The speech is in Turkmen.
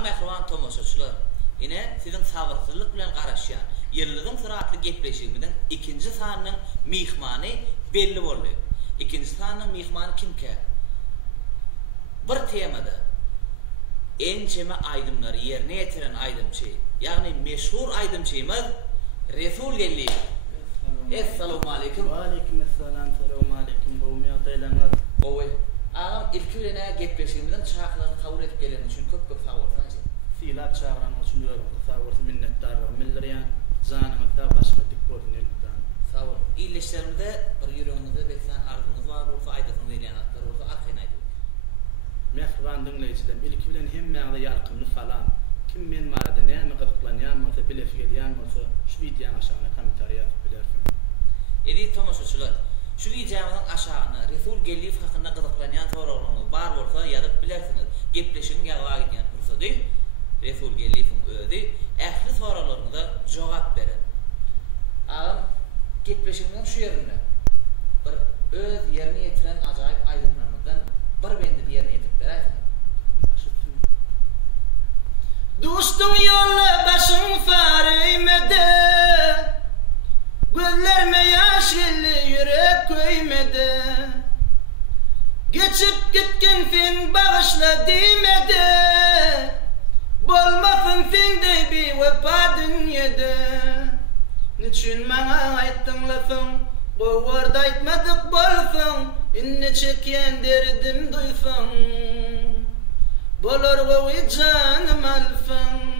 Salam mehriban tomoşaçylar. Ine sizin sabırsızlyk bilen garaşýan Ýyllygyň syratly gepleşigimiň ikinji sanynyň mihmany belli boldy. İkinji sanynyň mihmany kimke? Bir temada ençeme aýdymlary ýerine ýetiren aýdymçy, ýagny meşhur aýdymçymyz Resul geldi. Assalamu alaykum. Wa alaykum assalam. Assalamu alaykum. Rumiya taýlanlar. Owe. Ağam ilkilene gepleşigimizden çağlaryny kabul edip gelen üçin köp sag bolsun. Silap çağıran üçün sağ bolsun, minnetdarlar. Milleriýän janymy taýlaşma dik bolsun elbetde. Sağ ol. İlleşlerimde bir ýüregiňizde beklen arzuňyz bar bolsa, aýdasyň berýän atlar bolsa arkaýyn aýdyp. Mehriban dinleýijiler, ilki bilen hemmäňde ýalkynly salam. Kim men barada näme gyzyklanýan bolsa, bilesi gelýän bolsa, şu videoň aşagyna kommentaria ýazyp bilersin. Edi tomoşaçylar, şu videoňyň aşagyna Resul Gelliýew hakynda gyzyklanýan soragyňyz bar bolsa ýazyp bilersiňiz. Gepleşigiň ýaga gitýän pursaty Resul Gelliýewiň özi ähli soralaryňyza jogap berer. Ağam gepleşigiň şu ýerinde bir öz ýerine ýetiren ajaýyp aýdymlaryndan bir bendi ýerine ýetip berýär. Dostum yolla başım farıymede, gözlerime yaşlı yürek köymede. Geçip gitken fin bağışla demede, bolmasın sende bir vefa dünyada. Niçin bana aýtdyň lafyň, gowarda aýtmadyk bolsaň, inne çekýän derdim duysaň. Bolar gowy janym alfaň.